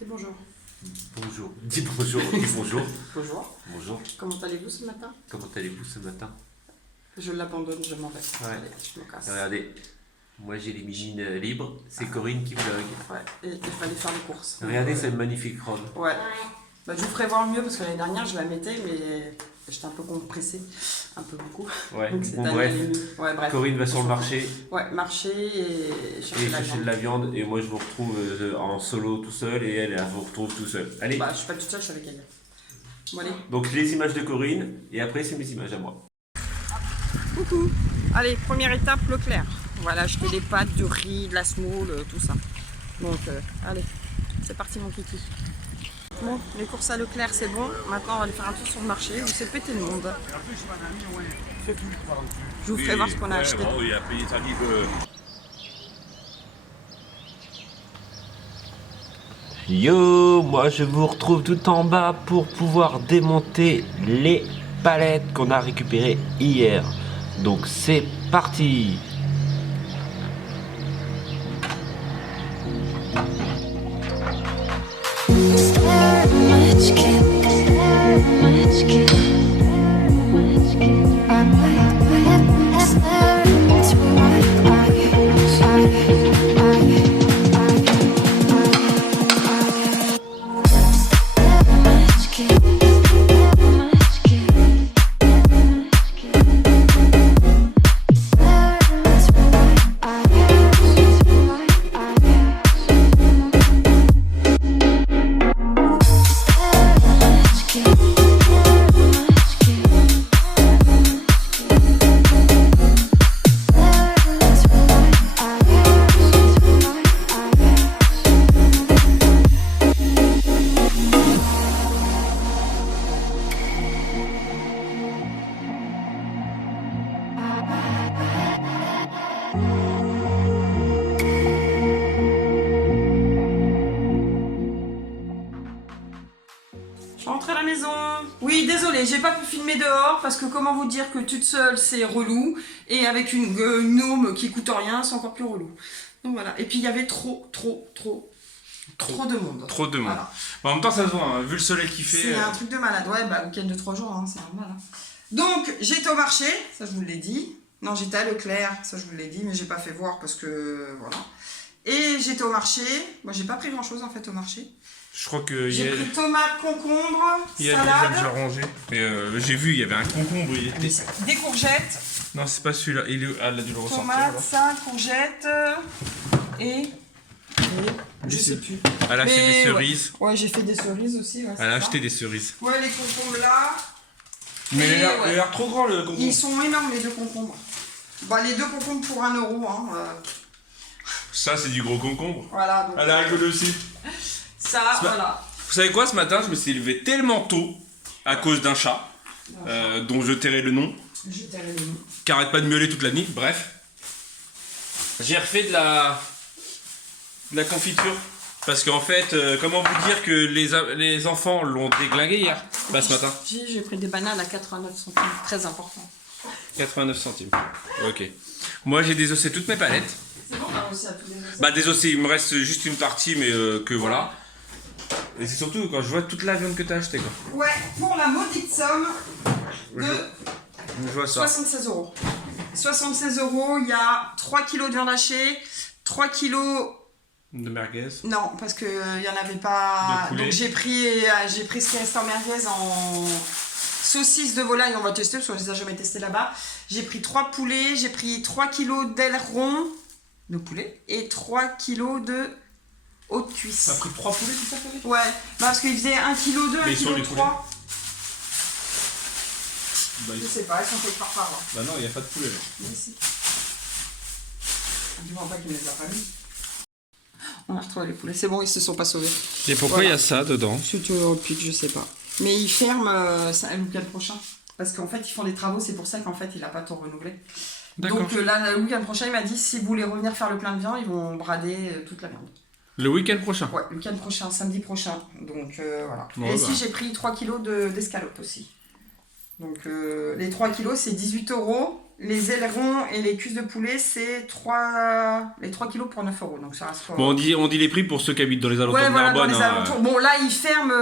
Dis bonjour. Bonjour. Dis bonjour. Dis bonjour. Bonjour. Bonjour. Comment allez-vous ce matin? Comment allez-vous ce matin? Je l'abandonne, je m'en vais. Ouais. Allez, je me casse. Regardez, moi j'ai les mimines libres, c'est Corinne qui vlog. Ouais, et il fallait faire les courses. Regardez cette magnifique robe. Ouais. Bah, je vous ferai voir mieux parce que l'année dernière je la mettais, mais j'étais un peu compressée. Un peu beaucoup. Ouais, Donc, cette bon année, bref. elle est mieux. Ouais, bref. Corinne va sur le marché Ouais, marcher et chercher et de la chercher de viande. la viande et moi je vous retrouve en solo tout seul et elle vous retrouve tout seul. Allez, Bah, je suis pas toute seule, je suis avec elle. Bon, allez. donc les images de Corinne et après c'est mes images à moi. Coucou. Allez, première étape, Leclerc. Voilà, acheter des pâtes, du riz, de la semoule, tout ça. Donc, allez, c'est parti mon kiki. Bon, les courses à Leclerc, c'est bon. Maintenant, on va aller faire un tour sur le marché où c'est pété le monde. Je vous ferai voir ce qu'on a acheté. Yo, moi je vous retrouve tout en bas pour pouvoir démonter les palettes qu'on a récupérées hier. Donc c'est parti. Je rentre à la maison. Oui, désolé, j'ai pas pu filmer dehors parce que comment vous dire que toute seule c'est relou et avec une gnome qui coûte rien, c'est encore plus relou. Donc voilà. Et puis il y avait trop de monde. Trop de monde. Voilà. En même temps, ça se voit, hein, vu le soleil qui fait. C'est un truc de malade. Ouais, bah week-end de 3 jours, hein, c'est normal. Hein. Donc j'étais au marché, ça je vous l'ai dit. Non, j'étais à Leclerc, ça je vous l'ai dit, mais j'ai pas fait voir parce que voilà. Et j'étais au marché. Moi, j'ai pas pris grand chose en fait au marché. Je crois que J'ai pris tomates, concombres, il y a déjà salade, rangé. Et j'ai vu, il y avait un concombre. Il était... des courgettes, Non, c'est pas celui-là. Elle a dû le ressortir. tomates, Voilà. ça, courgettes et je sais plus. Elle a acheté Mais des cerises. Ouais, j'ai fait des cerises aussi. Ouais, Elle a c'est acheté ça. des cerises. Ouais, les concombres là. Mais Et il a ouais. l'air trop grand le concombre. Ils sont énormes les deux concombres. Bah, les deux concombres pour 1 euro. Hein, Ça, c'est du gros concombre. voilà. Donc, Elle a rigolé aussi. ça, voilà. Vous savez quoi, ce matin, je me suis levé tellement tôt à cause d'un chat, dont je tairai le nom, Je t'ai réveillé. qui arrête pas de miauler toute la nuit. Bref. J'ai refait de la confiture. Parce qu'en fait, comment vous dire que les enfants l'ont déglingué hier, pas ce matin. J'ai pris des bananes à 89 centimes, très important. 89 centimes. Ok. Moi j'ai désossé toutes mes palettes. C'est bon, on a réussi à tous les osser. Bah désossé, il me reste juste une partie, mais que voilà. Et c'est surtout quand je vois toute la viande que t'as acheté quoi. Ouais, pour la maudite somme de Je vois ça. 76 euros. 76 euros, il y a 3 kilos de viande hachée, 3 kilos... De merguez. Non, parce qu'il n'y en avait pas... De poulet. Donc j'ai pris ce qui reste en merguez en saucisse de volaille, on va tester parce qu'on les a jamais testé là-bas. J'ai pris 3 poulets, j'ai pris 3 kilos d'aileron de poulet et 3 kilos de haute cuisse. T'as pris 3 poulets, c'est ça Fabien? Ouais, parce qu'il faisait 1 kg 2, 1 Mais ils sont kg les 3. Bah, Je sais pas, ils sont faits par là. bah non, il n'y a pas de poulet là. Mais si. Tu vois pas qu'il ne les a pas mis. On a retrouvé les poulets. C'est bon, ils se sont pas sauvés. Et pourquoi Voilà. il y a ça dedans? Si tu le piques, je sais pas. Mais ils ferment ça le week-end prochain. Parce qu'en fait, ils font des travaux, c'est pour ça qu'en fait, il a pas tout renouvelé. D'accord. Donc là, le week-end prochain, il m'a dit si vous voulez revenir faire le plein de viande, ils vont brader toute la viande. Le week-end prochain. Ouais, le week-end prochain, samedi prochain. Donc voilà. Bon, et bah. ici, j'ai pris 3 kilos d'escalope aussi. Donc les 3 kilos, c'est 18 euros. Les ailerons et les cuisses de poulet, c'est les 3 kilos pour 9 €. Donc ça reste pas... Bon, on dit les prix pour ceux qui habitent dans les alentours Ouais, de voilà, dans Narbonne. les Hein. alentours. Bon, là, il ferme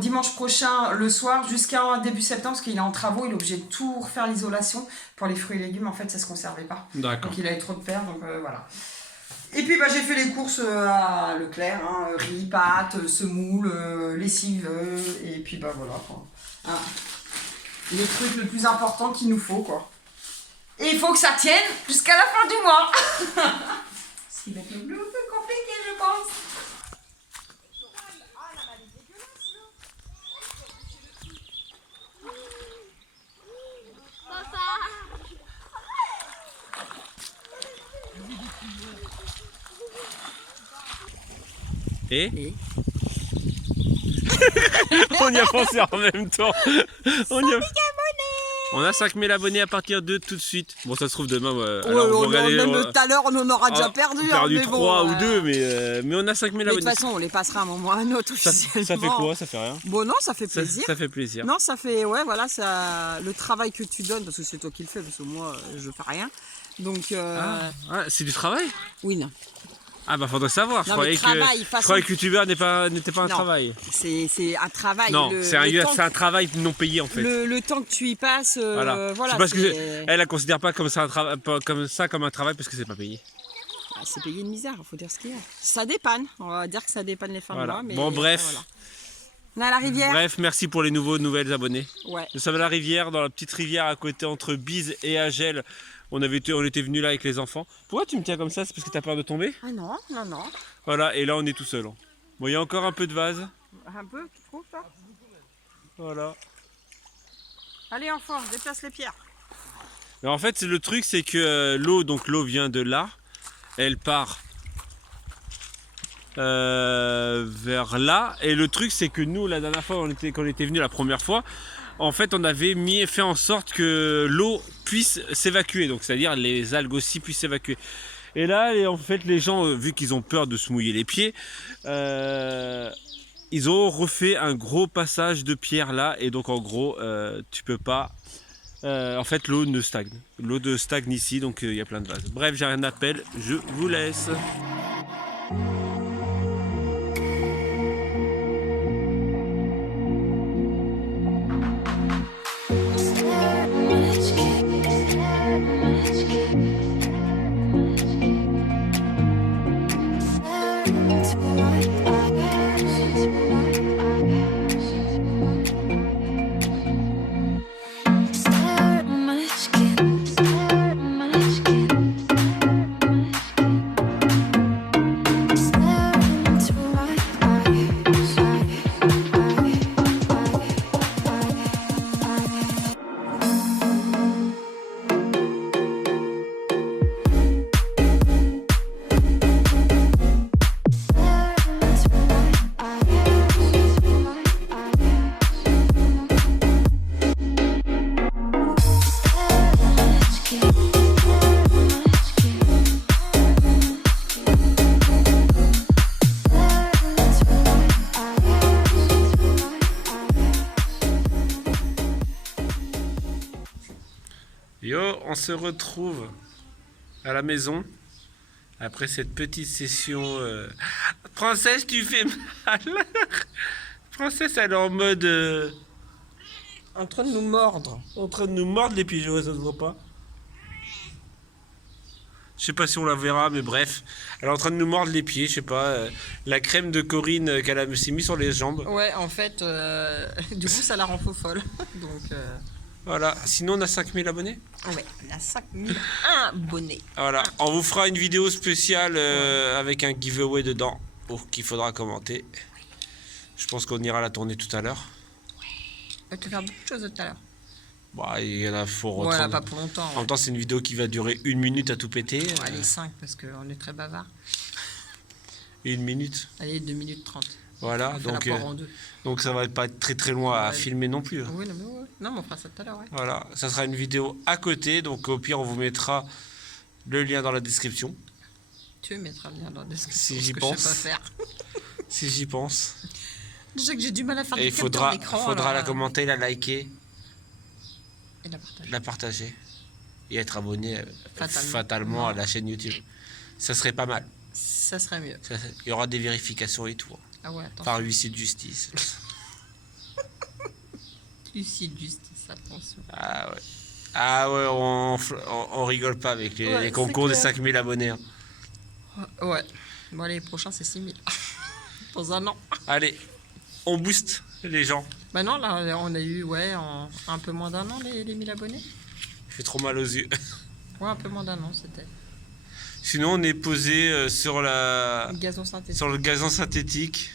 dimanche prochain, le soir, jusqu'à début septembre, parce qu'il est en travaux. Il est obligé de tout refaire l'isolation. Pour les fruits et légumes, en fait, ça se conservait pas. D'accord. Donc il avait trop de terre, donc voilà. Et puis, bah, j'ai fait les courses à Leclerc, hein, riz, pâtes, semoule, lessive, et puis, bah, voilà, quoi. Hein. Les trucs le plus important qu'il nous faut, quoi. Et il faut que ça tienne jusqu'à la fin du mois. Ce qui va être le plus compliqué, je pense. Et on y a pensé en même temps. On a 5000 abonnés à partir de tout de suite. Bon, ça se trouve demain. Même tout à l'heure, on en aura déjà perdu. Perdu mais 3 bon, ou 2, mais on a 5000 mais de abonnés. toute façon, on les passera à un moment ou à un autre Ça officiellement. fait quoi? Ça fait rien. Bon, non, ça fait plaisir. Ça fait plaisir. Non, ça fait, ouais, voilà, ça, le travail que tu donnes, parce que c'est toi qui le fais, parce que moi, je fais rien. Donc, Ah, c'est du travail? oui, non. Ah bah faudrait savoir. Je Non, croyais mais travail, que youtubeur n'était pas un Non. travail. C'est un travail. Non, c'est un temps travail non payé en fait. le temps que tu y passes, Voilà. voilà. C'est parce que elle considère pas comme ça comme un travail parce que c'est pas payé. C'est payé de misère, il faut dire ce qu'il y a. Ça dépanne, on va dire que ça dépanne les fins Voilà. de mois. Mais Bon, bref. voilà. On est à la rivière. Bref, merci pour les nouvelles abonnés. Ouais. Nous sommes à la rivière, dans la petite rivière à côté entre Bise et Agel. On était venus là avec les enfants. Pourquoi tu me tiens comme ça? C'est parce que t'as peur de tomber? Ah non, non, non. Voilà, et là on est tout seul. Bon, il y a encore un peu de vase. Un peu, tu trouves pas? Voilà. Allez enfant, déplace les pierres. Mais en fait, le truc, c'est que l'eau vient de là. Elle part vers là. Et le truc, c'est que nous, la dernière fois, quand on était venus la première fois, en fait, on avait fait en sorte que l'eau puisse s'évacuer. Donc, c'est-à-dire les algues aussi puissent s'évacuer. Et là, en fait, les gens, vu qu'ils ont peur de se mouiller les pieds, ils ont refait un gros passage de pierre là. Et donc, en gros, tu peux pas... en fait, l'eau ne stagne. L'eau stagne ici, donc il y a plein de vases. Bref, j'ai un appel, je vous laisse. Yo, on se retrouve à la maison après cette petite session. Princesse, tu fais mal. Princesse, elle est en mode. En train de nous mordre. En train de nous mordre les pieds, ça se voit pas. Je sais pas si on la verra, mais bref. Elle est en train de nous mordre les pieds, je sais pas. La crème de Corinne qu'elle s'est mis sur les jambes. Ouais, en fait, du coup, ça la rend faux folle. Donc, Voilà. Sinon, on a 5000 abonnés. ouais, on a 5000 abonnés. Voilà. On vous fera une vidéo spéciale avec un giveaway dedans qu'il faudra commenter. Je pense qu'on ira la tourner tout à l'heure. On va te faire beaucoup de choses tout à l'heure. Bah, il y en a, faut Voilà, reprendre. pas pour longtemps. En même temps, c'est une vidéo qui va durer 1 minute à tout péter. Allez, 5 parce qu'on est très bavard. 1 minute. Allez, 2 minutes 30. Voilà. On fait la Donc, poire en deux. donc ça va pas être très très loin à Ouais. filmer non plus. Oui, non, mais ouais. Non, mais on fera ça tout à l'heure, ouais. Voilà. Ça sera une vidéo à côté. Donc au pire, on vous mettra le lien dans la description. Tu mettras le lien dans la description. Si j'y parce que pense. Je sais pas faire. Si j'y pense. Déjà que j'ai du mal à faire Et des il captures d'écran. faudra alors, la commenter, la liker, Et la partager. la partager. et être abonné Fatalement. à la chaîne YouTube. Ça serait pas mal. Ça serait mieux. Il y aura des vérifications et tout. Ah ouais, attends. Par huissier de justice. Huissier de justice, attention. Ah ouais. Ah ouais, on rigole pas avec les concours des clair. 5000 abonnés. Hein. Ouais. Bon, les prochains, c'est 6000. Dans un an. Allez, on booste les gens. Bah non, là, on a eu, en un peu moins d'un an, les 1000 abonnés. Fait trop mal aux yeux. Ouais, un peu moins d'un an, c'était. Sinon, on est posé sur Le gazon synthétique. le gazon synthétique.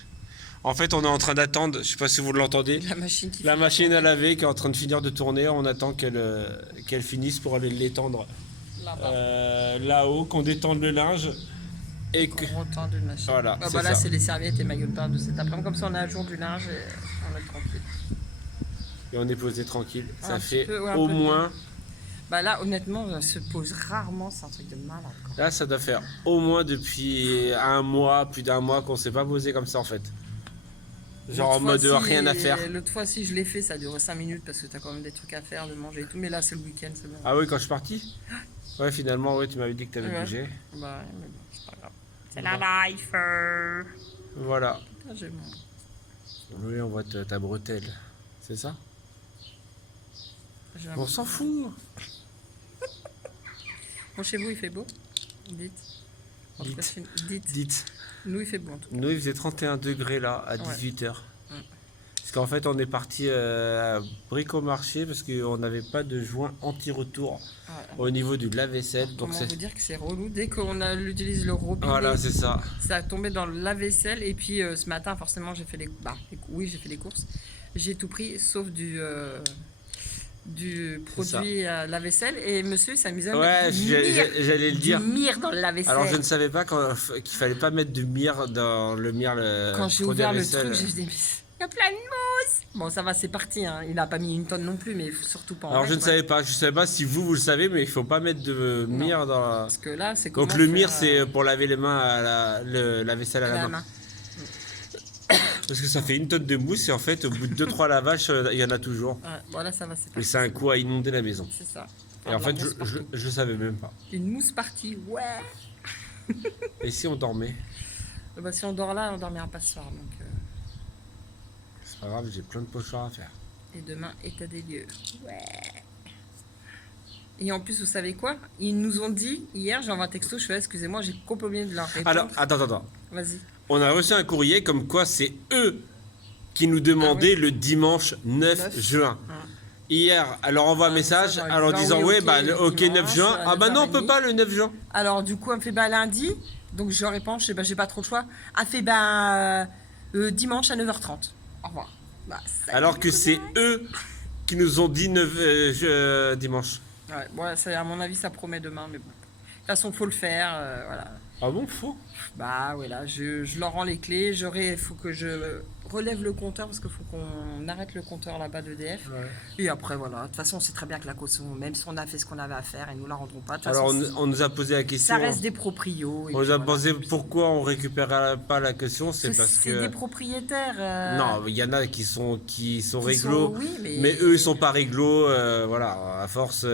En fait, on est en train d'attendre, je sais pas si vous l'entendez, La machine qui la fait machine à tourner laver qui est en train de finir de tourner. On attend qu'elle finisse pour aller l'étendre là-bas. là-haut, qu'on détende le linge. Et que... Gros temps d'une machine. Voilà, Ah c'est bah là, ça. c'est les serviettes et maillots de bain de cet après-midi. Comme ça, on est à jour du linge et on est tranquille. Et on est posé tranquille. Ça Un fait petit peu, ouais, un au peu de moins... Bah là, honnêtement, on se pose rarement, c'est un truc de malade. Quoi. Là, ça doit faire au moins depuis un mois, plus d'un mois qu'on s'est pas posé comme ça en fait. Genre en L'autre mode fois, rien à faire. L'autre fois, si je l'ai fait, ça a duré 5 minutes parce que t'as quand même des trucs à faire, de manger et tout. Mais là, c'est le week-end, c'est bon. Ah oui, quand je suis parti. Ouais, finalement, ouais, tu m'avais dit que t'avais Ouais. bougé. Bah, ouais, mais bon, c'est pas grave. C'est la life. Voilà. Ah, j'ai mon... Oui, on voit ta bretelle. C'est ça? j'ai un- On s'en fout. Bon, chez vous, il fait beau? Dites. En tout cas, dites. Dites. Nous, il fait beau en tout cas. Nous, il faisait 31 degrés là, à 18h. Parce qu'en fait, on est parti à Bricomarché parce qu'on n'avait pas de joint anti-retour Ouais. au niveau du lave-vaisselle. Donc Comment c'est... vous dire que c'est relou? Dès qu'on utilise le robinet, Voilà, c'est ça. ça a tombé dans le lave-vaisselle. Et puis ce matin, forcément, j'ai fait oui, j'ai fait les courses. J'ai tout pris sauf du produit à lave-vaisselle. Et monsieur s'amusait à Ouais, mettre du mire, j'allais le dire. du mire dans le lave-vaisselle. Alors je ne savais pas qu'il fallait pas mettre de mire dans le mire. Quand j'ai produit ouvert à le vaisselle. truc, j'ai dit, mais il y a plein de mousse. Bon, ça va, c'est parti. Hein. Il n'a pas mis une tonne non plus, mais surtout pas en Alors je ne mettre, ouais. savais pas si vous le savez, mais il faut pas mettre de mire dans la... Parce que là, c'est Donc comment le mire faire, c'est pour laver les mains à la vaisselle à la main. main. Parce que ça fait une tonne de mousse et en fait au bout de 2-3 lavages il y en a toujours. Ouais, bon, là, ça va, c'est Et parti. c'est un coup à inonder la maison. C'est ça. Et en Enfin, fait de la mousse partout. je savais même pas. Une mousse partie, ouais. Et si on dormait? Bah, si on dort là, on dormira pas ce soir. Donc, C'est pas grave, j'ai plein de pochoirs à faire. Et demain, état des lieux. Ouais. Et en plus, vous savez quoi? Ils nous ont dit, hier, j'ai envoyé un texto, je fais, excusez-moi, j'ai complètement oublié de leur répondre. Alors, attends. Vas-y. On a reçu un courrier comme quoi c'est eux qui nous demandaient le dimanche 9 juin. Ah. Hier, elle leur envoie un message message, en leur disant disant oui, ouais, ok, bah ok 9 dimanche, juin. à Ah bah non, on 9h30. peut pas le 9 juin. Alors, du coup, elle me fait, bah, lundi. Donc, je réponds, je sais, bah, j'ai pas trop le choix. Elle fait, bah, dimanche à 9h30. Au revoir. Bah, Alors que c'est eux qui nous ont dit dimanche. Ouais, bon, ça, à mon avis, ça promet demain, mais bon. De toute façon, faut le faire, voilà. Ah bon, faux? Bah, voilà, je leur rends les clés. Il faut que je relève le compteur parce qu'il faut qu'on arrête le compteur là-bas d'EDF. Ouais. Et après, voilà. De toute façon, on sait très bien que la caution, même si on a fait ce qu'on avait à faire, ils nous la rendront pas. De toute Alors façon, on nous a posé la question. ça reste des proprios. et On nous puis a voilà. posé pourquoi on récupère pas la caution, c'est parce C'est que des propriétaires. non, il y en a qui sont qui réglo, sont- oui, mais eux ils sont pas réglo. Voilà, à force,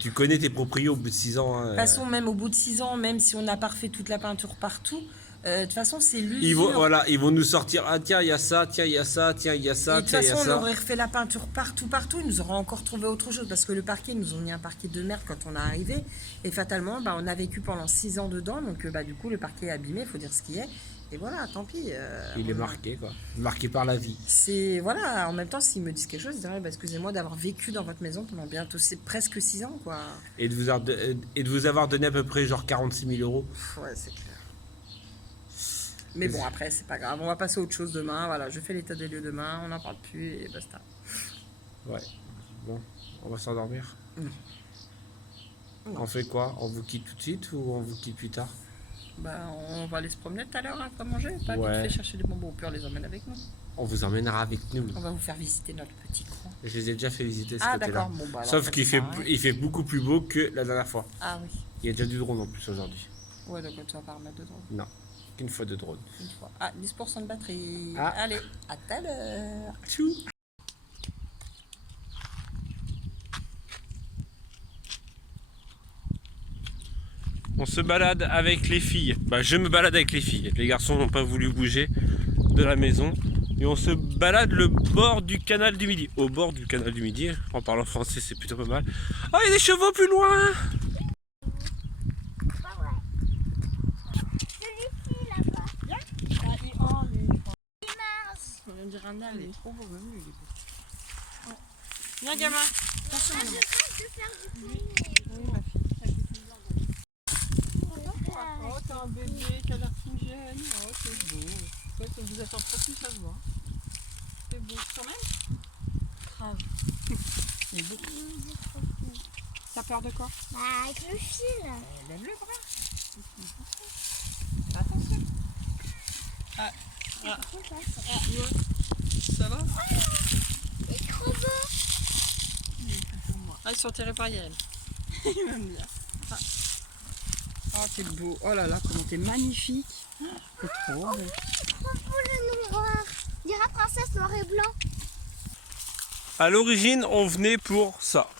tu connais tes proprios au bout de 6 ans. Hein, De toute façon, même au bout de 6 ans, même si on n'a pas refait toute la peinture partout, de toute façon, c'est l'usure. ils vont nous sortir. Ah tiens, il y a ça, tiens, il y a ça, tiens, il y a ça, Et de toute tiens, il y a façon, on ça. aurait refait la peinture partout, ils nous auraient encore trouvé autre chose. Parce que le parquet, ils nous ont mis un parquet de merde quand on est arrivé. Et fatalement, bah, on a vécu pendant 6 ans dedans. Donc, bah, du coup, le parquet est abîmé, il faut dire ce qui est. Et voilà, tant pis. Il est marqué quoi, marqué par la vie. C'est, voilà, en même temps, s'ils me disent quelque chose, ils diraient, bah, excusez-moi d'avoir vécu dans votre maison pendant bientôt, c'est presque 6 ans, quoi. Et de vous avoir donné à peu près genre 46 000 euros. Pff, ouais, c'est clair. Mais bon, après, c'est pas grave. On va passer à autre chose demain. Voilà, je fais l'état des lieux demain. On n'en parle plus et basta. Ouais. Bon, on va s'endormir. Non. On fait quoi? On vous quitte tout de suite ou on vous quitte plus tard? Bah, on va aller se promener tout à l'heure après manger. Pas Ouais. vite fait chercher des bonbons au pire, les emmène avec nous. On vous emmènera avec nous. On va vous faire visiter notre petit coin. Je les ai déjà fait visiter ce Ah, côté-là. d'accord. Bon, bah, alors, Sauf ça, qu'il c'est fait, pareil. il fait beaucoup plus beau que la dernière fois. Ah oui. Il y a déjà du drone en plus aujourd'hui. Ouais, donc tu vas pas remettre de drone Non, qu'une fois de drone. une fois. Ah, 10% de batterie. Ah. Allez, à tout à l'heure. Tchou. se balade avec les filles. Bah, je me balade avec les filles. Les garçons n'ont pas voulu bouger de la maison. Et on se balade le bord du canal du Midi. Au bord du canal du Midi, en parlant français, c'est plutôt pas mal. Oh, il y a des chevaux plus loin! Il est trop beau, même lui, il est beau. Viens, gamin. Attention, Je maman. rêve de faire du poulet. Oui, ma fille. Oh, t'as un bébé qui a l'air tout jeune. Oh, c'est beau. Ouais, quand vous attendez trop plus, ça se voit. C'est beau quand même. Grave. C'est beau. T'as peur de quoi? Bah, avec le fil. Lève le bras. Attention. Ah, ouais. Ça va? Il est trop beau. Ah, ils sont tirés par Yael. Il m'aime bien. Ah. Oh, t'es beau. Oh là là, comment t'es magnifique. C'est trop beau. Trop beau le noir. Il dirait princesse noir et blanc. À l'origine, on venait pour ça.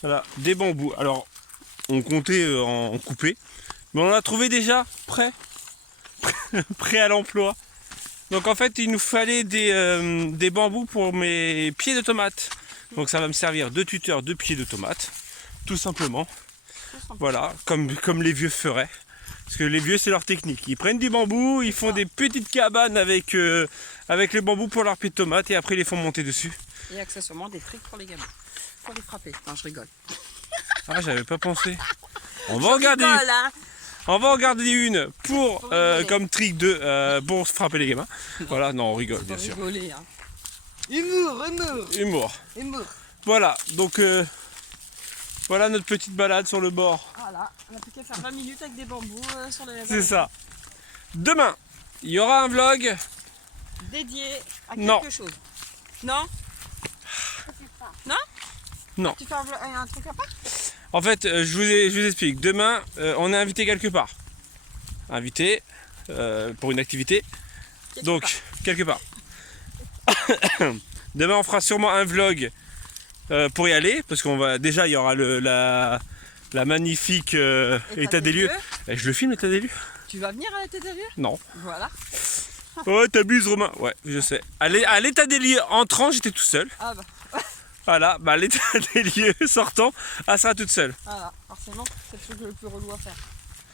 Voilà, des bambous. Alors, on comptait en couper, mais on en a trouvé déjà prêt, prêt à l'emploi. Donc en fait, il nous fallait des bambous pour mes pieds de tomates. Donc ça va me servir de tuteur de pieds de tomates, tout simplement. Voilà, comme les vieux feraient. Parce que les vieux, c'est leur technique. Ils prennent du bambou, ils font des petites cabanes avec le bambou pour leurs pieds de tomates et après ils les font monter dessus. Et accessoirement des trucs pour les gamins. Pour les frapper. Non, je rigole. Ah, j'avais pas pensé. On va regarder. Rigole, hein. On va en garder une pour rigoler. comme trick de pour frapper les gamins. Voilà, non, on rigole bien Pour sûr. rigoler, hein. Humour, humour, Humour. humour. Voilà, donc voilà notre petite balade sur le bord. Voilà, on a plus qu'à faire 20 minutes avec des bambous sur les C'est ça. Demain, il y aura un vlog. dédié à Non. quelque chose. Non? Non? Non. Tu fais un truc à part? En fait, je vous explique. Demain, on est invité quelque part. Invité pour une activité. Donc, quelque part. Demain, on fera sûrement un vlog pour y aller. Parce qu'on va déjà, il y aura la magnifique état des lieux. Et je le filme, l'état des lieux? Tu vas venir à l'état des lieux? Non. Voilà. Oh, t'abuses, Romain. Ouais, je sais. À l'état des lieux entrant, j'étais tout seul. Ah bah, Voilà, bah l'état des lieux sortant, elle sera toute seule. voilà. Forcément, c'est le truc le plus relou à faire.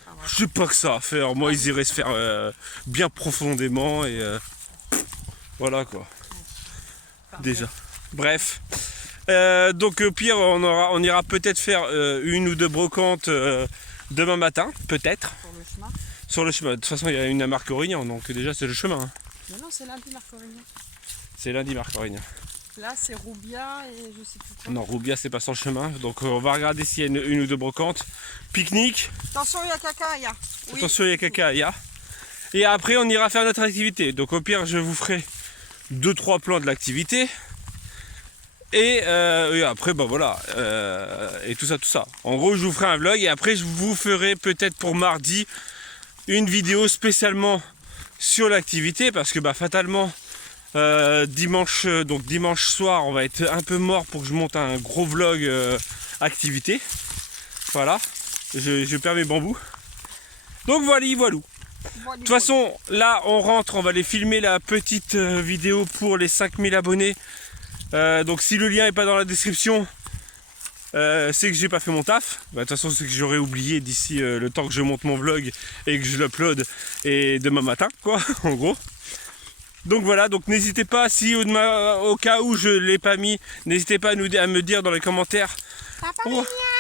Ah, voilà. Je sais pas que ça à faire. Moi, ils iraient se faire bien profondément et voilà quoi. Parfait. Déjà. Bref. Donc au pire, on ira peut-être faire une ou deux brocantes demain matin, peut-être, Sur le chemin. sur le chemin. De toute façon, il y a une à Marc-Aurélien, donc déjà c'est le chemin. Hein. Mais non, c'est lundi Marc-Aurélien. C'est lundi Marc-Aurélien. Là, c'est Roubia et je sais plus quoi. Non, Roubia, c'est pas sur le chemin. Donc on va regarder s'il y a une ou deux brocantes. Pique-nique. Attention, il y a caca, il y a. Oui. Attention, il y a caca, il y a. Et après, on ira faire notre activité. Donc au pire, je vous ferai 2-3 plans de l'activité. Et après, bah voilà. Et tout ça. En gros, je vous ferai un vlog. Et après, je vous ferai peut-être pour mardi une vidéo spécialement sur l'activité. Parce que bah fatalement, dimanche soir, on va être un peu mort pour que je monte un gros vlog activité. Voilà. Je perds mes bambous. Donc voilà. De toute façon, là, on rentre, on va aller filmer la petite vidéo pour les 5000 abonnés. Donc si le lien n'est pas dans la description, c'est que j'ai pas fait mon taf. Bah, de toute façon, c'est que j'aurais oublié d'ici le temps que je monte mon vlog et que je l'upload et demain matin, quoi, en gros. Donc voilà, donc n'hésitez pas, si au cas où je ne l'ai pas mis, n'hésitez pas à me dire dans les commentaires.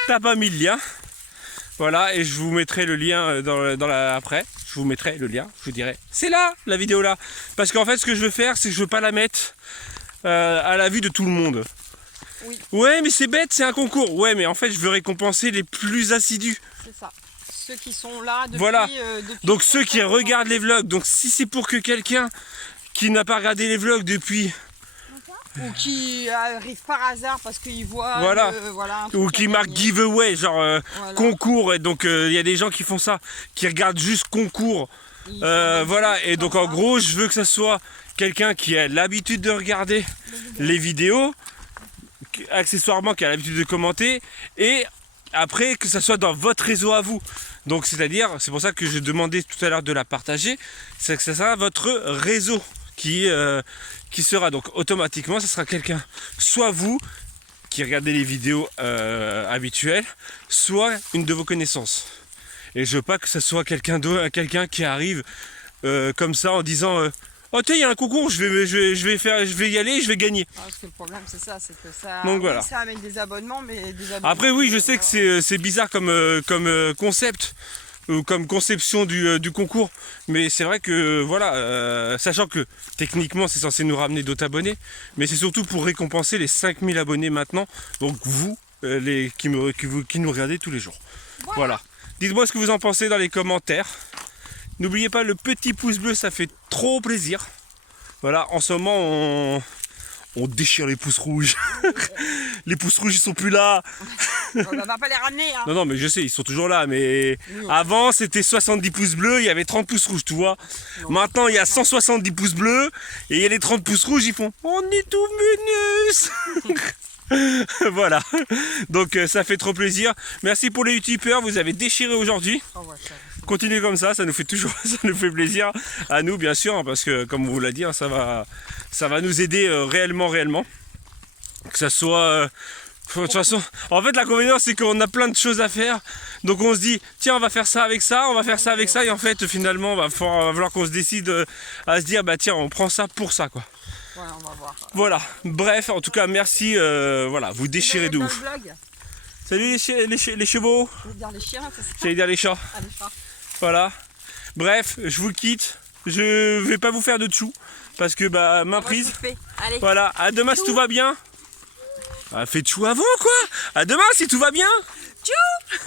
T'as pas mis le lien. Voilà, et je vous mettrai le lien après. Je vous mettrai le lien, je vous dirai. C'est là, la vidéo là. Parce qu'en fait, ce que je veux faire, c'est que je veux pas la mettre à la vue de tout le monde. Oui. Ouais, mais c'est bête, c'est un concours. Ouais, mais en fait, je veux récompenser les plus assidus. C'est ça. Ceux qui sont là depuis... Voilà. Depuis Donc ceux qui regardent les vlogs. Donc si c'est pour que quelqu'un qui n'a pas regardé les vlogs depuis... Ou qui arrive par hasard parce qu'il voit... Voilà. un truc Ou à qui marque gagner. giveaway, genre Voilà. concours. Et donc il y a des gens qui font ça, qui regardent juste concours. Ils Voilà, et donc comme en ça. gros, je veux que ça soit quelqu'un qui a l'habitude de regarder les vidéos, accessoirement qui a l'habitude de commenter, et après que ça soit dans votre réseau à vous. Donc c'est-à-dire, c'est pour ça que je demandais tout à l'heure de la partager, c'est que ça sera votre réseau qui sera. Donc automatiquement, ça sera quelqu'un, soit vous qui regardez les vidéos habituelles, soit une de vos connaissances. Et je veux pas que ce soit quelqu'un qui arrive comme ça en disant oh tiens, il y a un concours, je vais y aller, je vais gagner. Ah, parce que le problème c'est ça, c'est que ça, Donc, voilà. ça amène des abonnements, mais des abonnements. Après oui, je sais que c'est bizarre comme concept ou comme conception du concours, mais c'est vrai que voilà, sachant que techniquement c'est censé nous ramener d'autres abonnés, mais c'est surtout pour récompenser les 5000 abonnés maintenant, donc vous, qui nous regardez tous les jours. Voilà. Dites-moi ce que vous en pensez dans les commentaires. N'oubliez pas le petit pouce bleu, ça fait trop plaisir. Voilà, en ce moment on déchire les pouces rouges. Les pouces rouges ils sont plus là. On va pas les ramener, hein. Non mais je sais, ils sont toujours là, mais avant c'était 70 pouces bleus, il y avait 30 pouces rouges, tu vois. Maintenant il y a 170 pouces bleus et il y a les 30 pouces rouges, ils font on est tout minus. Voilà, donc ça fait trop plaisir. Merci pour les youtubeurs, vous avez déchiré aujourd'hui. Oh, ouais, Continuez comme ça nous fait toujours ça nous fait plaisir à nous bien sûr, parce que comme on vous l'a dit, ça va nous aider réellement. Que ça soit de toute façon, en fait l'inconvénient c'est qu'on a plein de choses à faire. Donc on se dit tiens, on va faire ça avec ça, on va faire ça avec ça, et en fait finalement va falloir qu'on se décide à se dire bah tiens, on prend ça pour ça quoi. Ouais, on va voir. Voilà, bref, en tout cas merci, voilà, vous déchirez de ouf. Salut les chevaux. Je veux dire les chiens, c'est ça. J'allais dire les chats. Ah, les chats. Voilà. Bref, je vous quitte. Je vais pas vous faire de tchou parce que bah main prise. Allez. Voilà, à demain si tout va bien. Ah, fais tchou avant quoi. À demain si tout va bien. Tchou.